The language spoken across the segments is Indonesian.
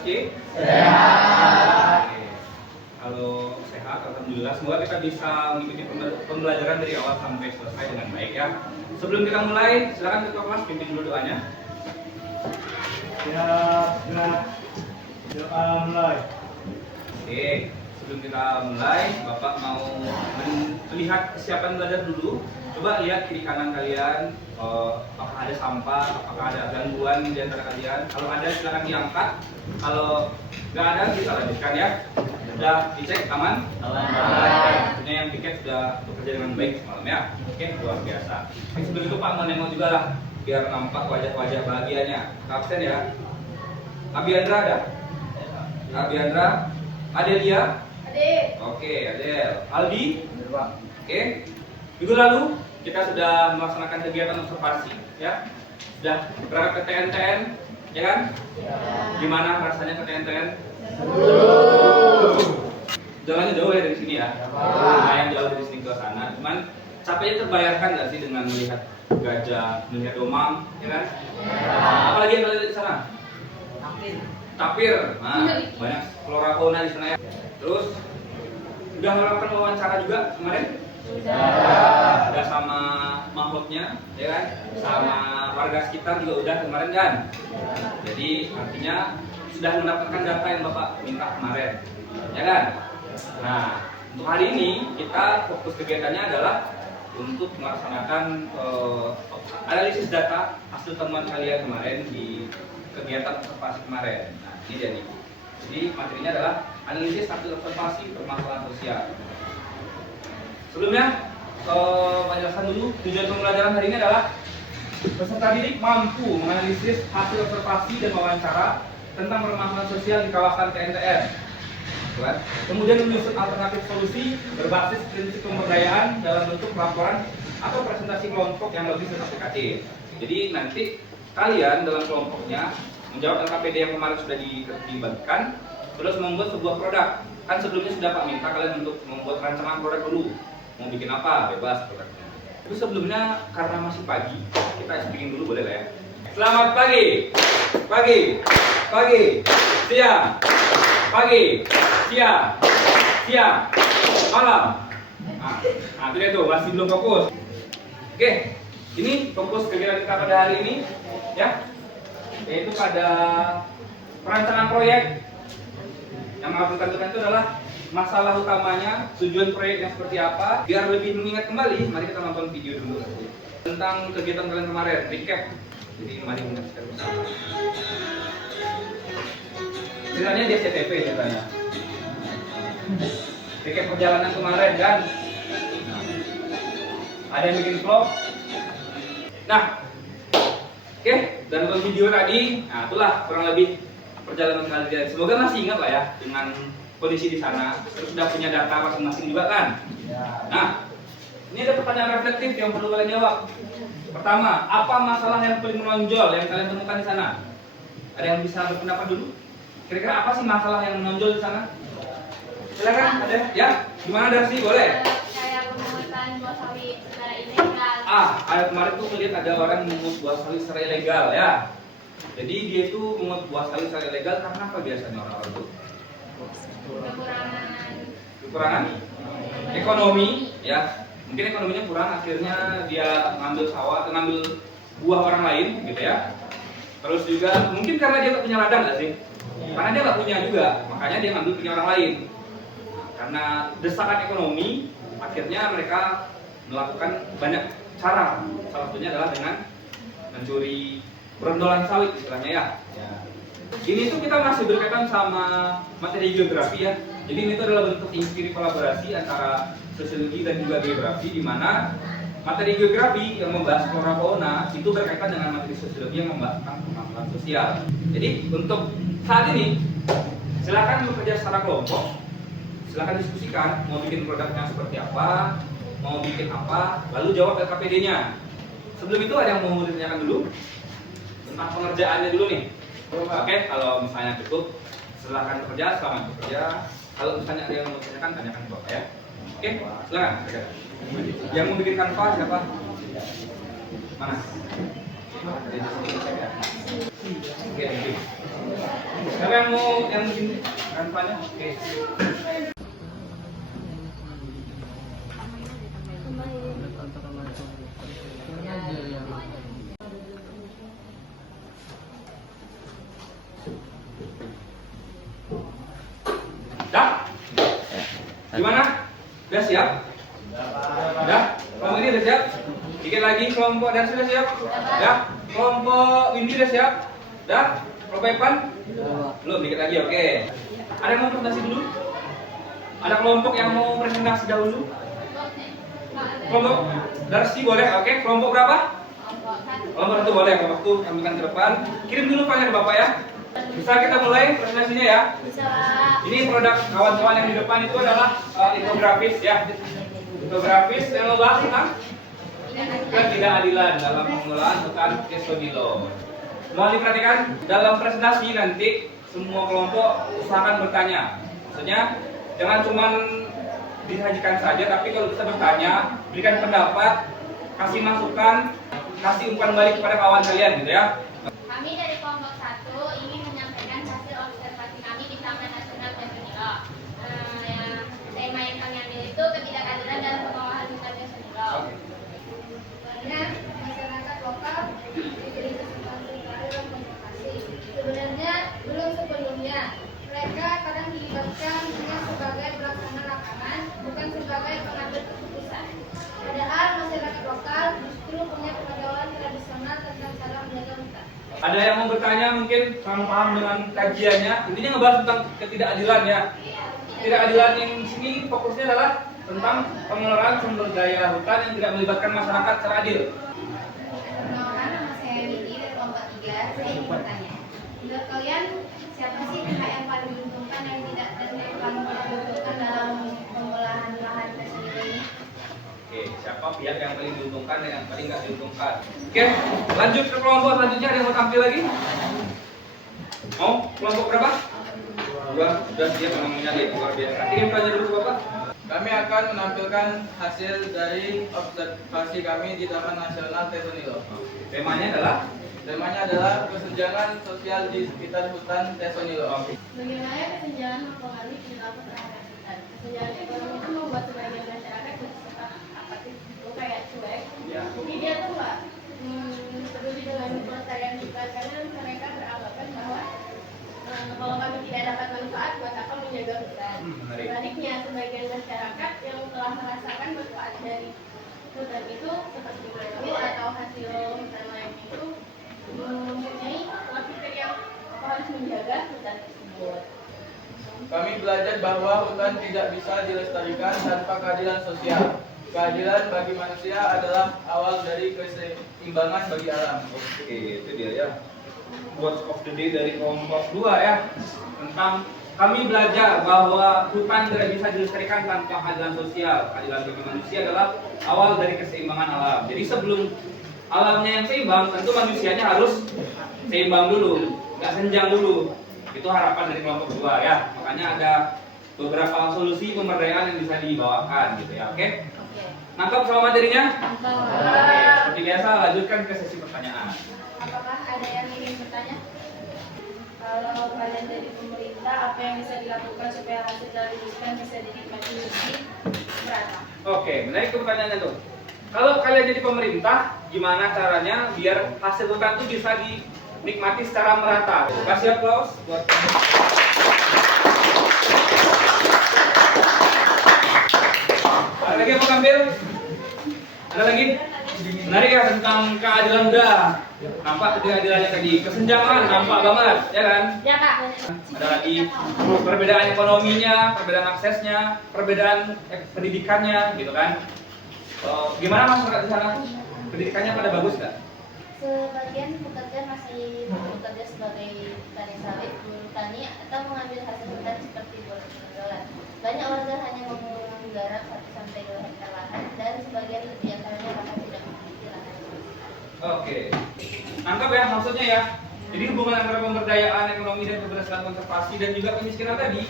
C? Sehat. Oke. Kalau sehat, alhamdulillah. Semoga kita bisa mengikuti pembelajaran dari awal sampai selesai dengan baik ya. Sebelum kita mulai, silakan ketua kelas pimpin dulu doanya. Siap. Doa mulai. Oke, sebelum kita mulai, Bapak mau melihat kesiapan belajar dulu. Coba lihat kiri kanan kalian, apakah ada sampah, apakah ada gangguan di antara kalian. Kalau ada silakan diangkat. Kalau nggak ada kita lanjutkan ya. Sudah dicek aman? Tentunya yang piket sudah bekerja dengan baik semalam ya. Oke, luar biasa. Sebelum itu Pak mau nengok juga lah, biar nampak wajah-wajah bahagianya. Absen ya. Abiandra ada? Abiandra? Adelia? Oke, Adel. Aldi? Oke. Minggu lalu kita sudah melaksanakan kegiatan observasi ya. Sudah berangkat ke TNTN, ya kan? Gimana rasanya ke TNTN? Jalannya jauh ya dari sini ya. Lumayan jauh dari sini ke sana. Cuman capeknya terbayarkan nggak sih dengan melihat gajah, melihat domang, ya kan? Apalagi yang kalian lihat di sana? Tapir. Nah, banyak flora fauna di sana ya. Terus udah melakukan wawancara juga kemarin? Udah sama makhluknya, ya kan? Sama warga sekitar juga udah kemarin kan? Jadi artinya sudah mendapatkan data yang Bapak minta kemarin, ya kan? Nah, untuk hari ini kita fokus kegiatannya adalah untuk melaksanakan analisis data hasil temuan kalian kemarin di kegiatan observasi kemarin. Nah, ini dia nih. Jadi materinya adalah analisis hasil observasi permasalahan sosial. Sebelumnya, penjelasan dulu. Tujuan pembelajaran hari ini adalah peserta didik mampu menganalisis hasil observasi dan wawancara tentang permasalahan sosial di kawasan TNTN. Kemudian menyusun alternatif solusi berbasis prinsip pemberdayaan dalam bentuk laporan atau presentasi kelompok yang lebih aplikatif. Jadi nanti kalian dalam kelompoknya menjawab LKPD yang kemarin sudah dibagikan, terus membuat sebuah produk. Kan sebelumnya sudah Pak minta kalian untuk membuat rancangan produk dulu. Mau bikin apa? Bebas produknya. Tapi sebelumnya karena masih pagi, kita speaking dulu boleh lah ya. Selamat pagi, siang, malam. Nah, itu dia tuh masih belum fokus. Oke, ini fokus kegiatan kita pada hari ini, ya, yaitu pada perancangan proyek. Yang akan tentukan itu adalah masalah utamanya, tujuan proyeknya seperti apa. Biar lebih mengingat kembali, mari kita nonton video dulu tentang kegiatan kalian kemarin, recap. Jadi mari kita bersama. Ceritanya di SCTV ceritanya. Recap perjalanan kemarin kan. Ada yang bikin vlog. Nah, oke, dan nonton video tadi, nah itulah kurang lebih perjalanan kalian. Semoga masih ingat lah ya dengan kondisi di sana. Terus sudah punya data masing-masing juga kan. Nah, ini ada pertanyaan reflektif yang perlu kalian jawab. Pertama, apa masalah yang paling menonjol yang kalian temukan di sana? Ada yang bisa berpendapat dulu? Kira-kira apa sih masalah yang menonjol di sana? Silakan, ada ya? Gimana Darsi? Boleh? Kayak pemungutan buah sawit secara ilegal. Ada kemarin tuh melihat ada orang memungut buah sawit secara ilegal ya. Jadi dia itu memungut buah sawit secara ilegal karena apa biasanya orang-orang itu? Kekurangan ekonomi ya. Mungkin ekonominya kurang, akhirnya dia ngambil sawah, ngambil buah orang lain gitu ya. Terus juga mungkin karena dia nggak punya ladang nggak sih? Karena dia nggak punya juga, makanya dia ngambil punya orang lain. Karena desakan ekonomi, akhirnya mereka melakukan banyak cara. Salah satunya adalah dengan mencuri berondolan sawit istilahnya ya. Ini tuh kita masih berkaitan sama materi geografi ya. Jadi ini tuh adalah bentuk inspirasi kolaborasi antara sosiologi dan juga geografi, di mana materi geografi yang membahas flora fauna itu berkaitan dengan materi sosiologi yang membahas tentang permasalahan sosial. Jadi untuk saat ini silakan bekerja secara kelompok, silakan diskusikan mau bikin produknya seperti apa, mau bikin apa, lalu jawab LKPD-nya. Sebelum itu ada yang mau ditanyakan dulu tentang pengerjaannya dulu nih. Oke, kalau misalnya cukup silakan bekerja, selamat bekerja. Kalau misalnya ada yang mau ditanyakan, tanyakan ke Bapak ya. Oke, silakan. Yang mau bikin kanva siapa? Mana? Oke, thank you. Siapa yang yang mau yang begini kanvanya? Oke. Dah? Gimana? Udah siap? Udah? Kelompok ini udah siap? Dikit lagi kelompok dan sudah siap? Udah? Kelompok Windy udah siap? Udah? Kelompok Evan? Belum, dikit lagi, oke. Ada yang mau presentasi dulu? Ada kelompok yang mau presentasi dahulu? Kelompok Darcy boleh, oke. Kelompok berapa? Kelompok satu boleh, kelompok satu tampilkan ke depan. Kirim dulu filenya ke Bapak ya. Bisa kita mulai presentasinya ya? Bisa. Ini produk kawan-kawan yang di depan itu adalah infografis ya. Infografis yang membahas tentang ketidakadilan dalam pengelolaan hutan Tesonilo. Mohon diperhatikan dalam presentasi nanti semua kelompok usahakan bertanya. Maksudnya jangan cuma disajikan saja, tapi kalau bisa bertanya, berikan pendapat, kasih masukan, kasih umpan balik kepada kawan kalian gitu ya. Kami dari kelompok 1 ingin menyampaikan hasil observasi kami di Taman Nasional Tesonilo. Tema yang kami ambil itu ketidakadilan dalam pengelolaan hutan Tesonilo. Sebenarnya masyarakat lokal diberi kesempatan dalam konservasi. Sebenarnya belum sepenuhnya. Mereka kadang dilibatkan hanya sebagai pelaksana lapangan, bukan sebagai pengambil keputusan. Padahal masyarakat lokal justru punya pengetahuan tradisional tentang cara menjaga hutan. Ada yang mau bertanya mungkin kurang paham dengan kajiannya. Intinya ngebahas tentang ketidakadilan ya. Ketidakadilan yang di sini fokusnya adalah tentang pengelolaan sumber daya hutan yang tidak melibatkan masyarakat secara adil. Perkenalkan, nama saya Widi dari kelompok 3. Saya ingin bertanya, menurut kalian siapa sih pihak yang paling diuntungkan yang tidak dan yang paling tidak diuntungkan dalam pengolahan lahan Tesonilo ini? Oke, siapa pihak yang paling diuntungkan dan yang paling nggak diuntungkan? Oke, lanjut ke kelompok selanjutnya. Ada yang mau tampil lagi? Mau? Kelompok berapa? Dua, sudah siap namanya deh, luar biasa. Kirim tanya dulu ke Bapak. Kami akan menampilkan hasil dari observasi kami di Taman Nasional Tesonilo. Temanya adalah Temanya adalah kesenjangan sosial di sekitar hutan Tesonilo. Bagaimana kesenjangan mempengaruhi perilaku terhadap hutan? Kesenjangan ekonomi itu membuat sebagian masyarakat bersikap apatis, kayak cuek. Ya. Jadi dia tuh nggak peduli dengan pelestarian hutan karena mereka beranggapan bahwa kalau kami tidak dapat manfaat, buat apa menjaga hutan? Menarik. Sebaliknya, sebagian masyarakat yang telah merasakan manfaat dari hutan itu seperti bambu atau hasil hutan lain itu mempunyai pola pikir yang harus menjaga hutan tersebut. Kami belajar bahwa hutan tidak bisa dilestarikan tanpa keadilan sosial. Keadilan bagi manusia adalah awal dari keseimbangan bagi alam. Oke, itu dia ya. Quotes of the day dari kelompok 2 ya. Tentang kami belajar bahwa hutan tidak bisa dilestarikan tanpa keadilan sosial. Keadilan bagi manusia adalah awal dari keseimbangan alam. Jadi sebelum alamnya yang seimbang, tentu manusianya harus seimbang dulu, nggak senjang dulu. Itu harapan dari kelompok 2 ya. Makanya ada beberapa solusi pemberdayaan yang bisa dibawakan gitu ya. Oke? Nangkap sama materinya? Oke, seperti biasa lanjutkan ke sesi pertanyaan. Apakah ada yang ingin bertanya? Kalau kalian dari pemerintah, apa yang bisa dilakukan supaya hasil dari hutan bisa dinikmati lebih merata? Oke, menarik ke pertanyaannya tuh. Kalau kalian jadi pemerintah, gimana caranya biar hasil hutan itu bisa dinikmati secara merata? Kasih aplaus buat ada lagi yang mau ngambil? Ada lagi? Menarik ya tentang keadilan udah. Nampak ketidakadilannya tadi. Kesenjangan nampak banget, ya kan? Ya Kak. Ada lagi perbedaan ekonominya, perbedaan aksesnya, perbedaan pendidikannya, gitu kan? Gimana masyarakat di sana? Pendidikannya pada bagus nggak? Sebagian pekerja masih bekerja sebagai petani sawit, buruh tani, atau mengambil hasil hutan seperti buah penjualan. Banyak warga hanya menggarap 1-2 hektar lahan, dan sebagian lebih antaranya bahkan tidak memiliki lahan. Oke, nangkap ya maksudnya ya. Jadi hubungan antara pemberdayaan ekonomi dan keberhasilan konservasi dan juga kemiskinan tadi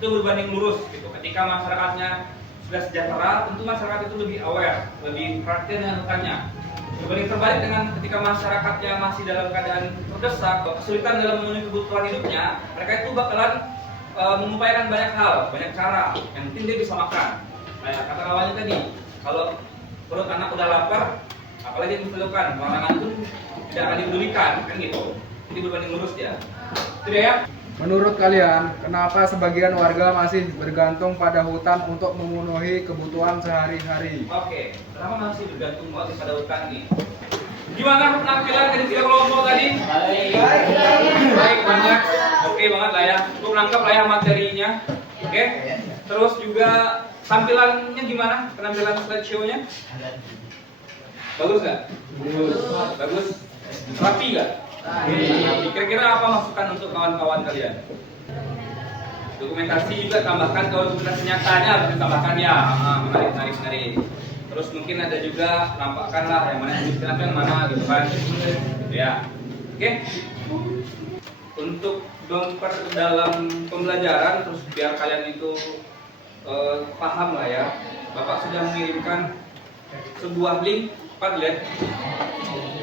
itu berbanding lurus gitu. Ketika masyarakatnya sudah sejahtera, tentu masyarakat itu lebih aware, lebih perhatian dengan hutannya. Berbanding terbalik dengan ketika masyarakatnya masih dalam keadaan terdesak, kesulitan dalam memenuhi kebutuhan hidupnya, mereka itu bakalan mengupayakan banyak hal, banyak cara. Yang penting dia bisa makan. Nah, kata awalnya tadi, kalau perut anak udah lapar, apalagi yang diperlukan, larangan pun tidak akan dipedulikan, kan gitu. Jadi berbanding lurus dia. Itu dia ya. Menurut kalian, kenapa sebagian warga masih bergantung pada hutan untuk memenuhi kebutuhan sehari-hari? Oke, kenapa masih bergantung waktu pada hutan nih? Gimana penampilan dari tiga kelompok tadi? Baik banget. Oke banget lah ya. Untuk menangkap lah ya materinya. Oke. Terus juga tampilannya gimana? Penampilan slideshow-nya? Bagus nggak? Bagus. Rapi nggak? Kira-kira apa masukan untuk kawan-kawan kalian? Dokumentasi juga tambahkan, kalau dokumentasi nyatanya harus ditambahkan ya. Menarik. Terus mungkin ada juga nampakkan lah yang mana yang yang mana gitu kan. Ya. Oke. Untuk dalam pembelajaran terus biar kalian itu paham lah ya. Bapak sudah mengirimkan sebuah link, Pak lihat.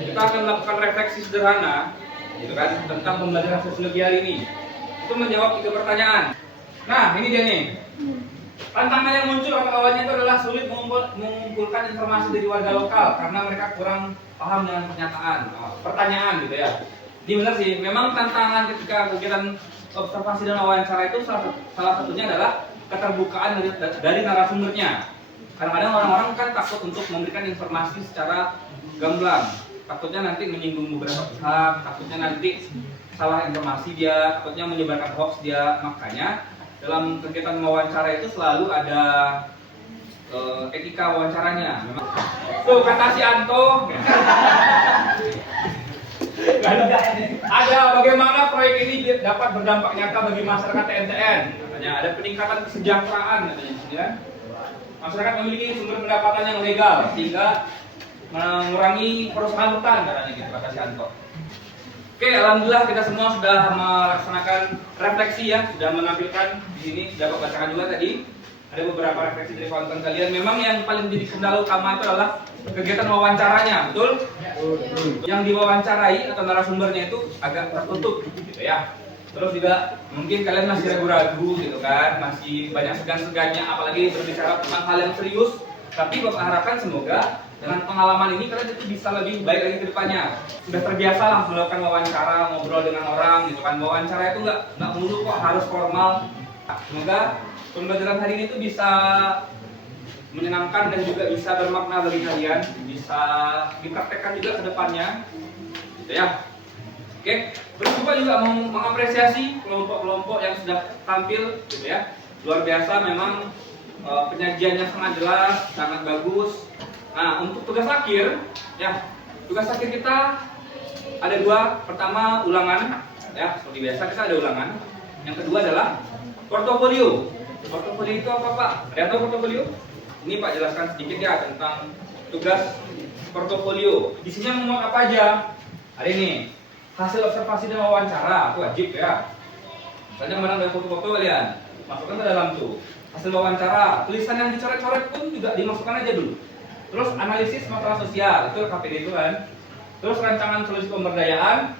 Kita akan melakukan refleksi sederhana gitu kan tentang pembelajaran sosiologi hari ini. Itu menjawab 3 pertanyaan. Nah, ini dia nih. Tantangan yang muncul awalnya itu adalah sulit mengumpulkan informasi dari warga lokal karena mereka kurang paham dengan pertanyaan gitu ya. Ini benar sih, memang tantangan ketika kegiatan observasi dan wawancara itu salah satunya adalah keterbukaan dari narasumbernya. Kadang-kadang orang-orang kan takut untuk memberikan informasi secara gamblang. Takutnya nanti menyinggung beberapa pihak, takutnya nanti salah informasi dia, takutnya menyebarkan hoax dia. Makanya dalam kegiatan wawancara itu selalu ada etika wawancaranya. Tuh kata si Anto. Ada bagaimana proyek ini dapat berdampak nyata bagi masyarakat TNTN. Katanya ada peningkatan kesejahteraan katanya ya. Masyarakat memiliki sumber pendapatan yang legal sehingga mengurangi perusahaan hutan katanya gitu kata si Anto. Oke, alhamdulillah kita semua sudah melaksanakan refleksi ya, sudah menampilkan di sini, sudah bacakan juga tadi. Ada beberapa refleksi dari kawan-kawan kalian. Memang yang paling jadi kendala utama itu adalah kegiatan wawancaranya, betul? Yang diwawancarai atau narasumbernya itu agak tertutup gitu ya. Terus juga mungkin kalian masih ragu-ragu gitu kan, masih banyak segan-segannya apalagi berbicara tentang hal yang serius. Tapi Bapak harapkan semoga dengan pengalaman ini kalian itu bisa lebih baik lagi ke depannya. Sudah terbiasa lah melakukan wawancara, ngobrol dengan orang gitu kan. Wawancara itu nggak melulu kok harus formal. Semoga pembelajaran hari ini itu bisa menyenangkan dan juga bisa bermakna bagi kalian, bisa dipraktekkan juga ke depannya. Gitu ya. Oke, terus juga mengapresiasi kelompok-kelompok yang sudah tampil gitu ya. Luar biasa memang penyajiannya sangat jelas, sangat bagus. Nah, untuk tugas akhir, ya, tugas akhir kita ada 2. Pertama, ulangan, ya, seperti biasa kita ada ulangan. Yang kedua adalah portofolio. Portofolio itu apa, Pak? Ada yang tahu portofolio? Ini Pak jelaskan sedikit ya tentang tugas portofolio. Isinya memuat apa aja? Ada ini, hasil observasi dan wawancara, itu wajib ya. Misalnya kemarin ada foto-foto kalian, masukkan ke dalam tuh. Hasil wawancara, tulisan yang dicoret-coret pun juga dimasukkan aja dulu. Terus analisis masalah sosial, itu KPD itu kan. Terus rancangan solusi pemberdayaan.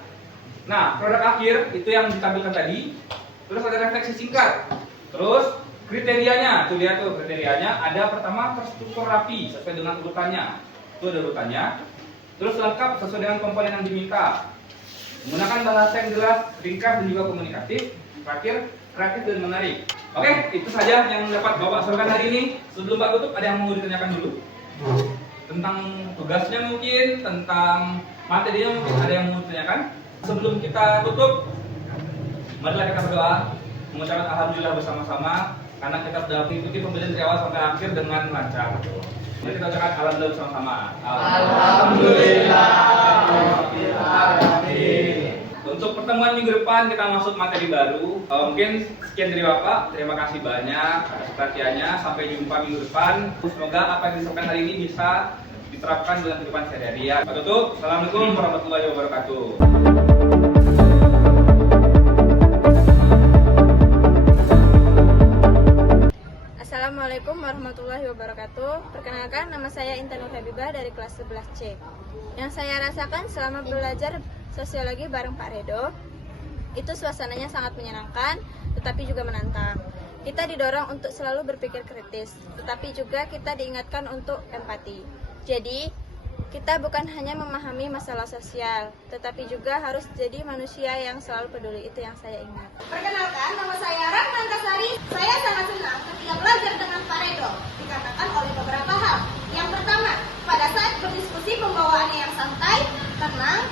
Nah, produk akhir itu yang ditampilkan tadi. Terus ada refleksi singkat. Terus kriterianya, tuh lihat tuh kriterianya. Ada pertama terstruktur rapi sesuai dengan urutannya. Itu ada urutannya. Terus lengkap sesuai dengan komponen yang diminta. Menggunakan bahasa yang jelas, ringkas dan juga komunikatif. Terakhir, kreatif dan menarik. Oke, itu saja yang dapat Bapak sampaikan hari ini. Sebelum Pak tutup, ada yang mau ditanyakan dulu? Tentang tugasnya mungkin, tentang materinya mungkin ada yang mau ditanyakan? Sebelum kita tutup, marilah kita berdoa, mengucapkan alhamdulillah bersama-sama karena kita sudah mengikuti pembelajaran dari awal sampai akhir dengan lancar. Mari kita ucapkan alhamdulillah bersama-sama. Alhamdulillah. Untuk pertemuan minggu depan kita masuk materi baru. Mungkin sekian dari Bapak. Terima kasih banyak atas perhatiannya. Sampai jumpa minggu depan. Semoga apa yang disampaikan hari ini bisa diterapkan dalam kehidupan sehari-hari. Pak tutup. Assalamualaikum warahmatullahi wabarakatuh. Assalamualaikum warahmatullahi wabarakatuh. Perkenalkan, nama saya Intan Nur Habibah dari kelas 11C. Yang saya rasakan selama belajar sosiologi bareng Pak Redo. Itu suasananya sangat menyenangkan, tetapi juga menantang. Kita didorong untuk selalu berpikir kritis, tetapi juga kita diingatkan untuk empati. Jadi, kita bukan hanya memahami masalah sosial, tetapi juga harus jadi manusia yang selalu peduli. Itu yang saya ingat. Perkenalkan, nama saya Ratna Antasari. Saya sangat senang ketika belajar dengan Pak Redo. Dikatakan oleh beberapa hal. Yang pertama, pada saat berdiskusi pembawaannya yang santai, tenang,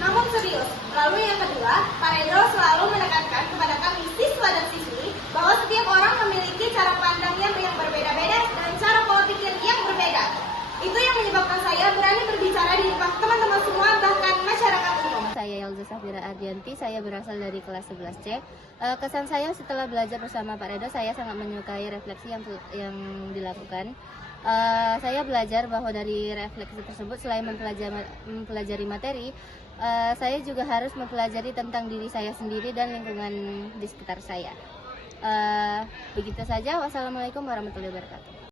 namun serius. Lalu yang kedua, Pak Redo selalu menekankan kepada kami siswa dan siswi bahwa setiap orang memiliki cara pandangnya yang berbeda-beda dan cara pola pikir yang berbeda. Itu yang menyebabkan saya berani berbicara di depan teman-teman semua, bahkan masyarakat umum. Saya Yelza Safira Ardianti, saya berasal dari kelas 11C. Kesan saya setelah belajar bersama Pak Redo, saya sangat menyukai refleksi yang dilakukan. Saya belajar bahwa dari refleksi tersebut, selain mempelajari materi, saya juga harus mempelajari tentang diri saya sendiri dan lingkungan di sekitar saya. Begitu saja. Wassalamualaikum warahmatullahi wabarakatuh.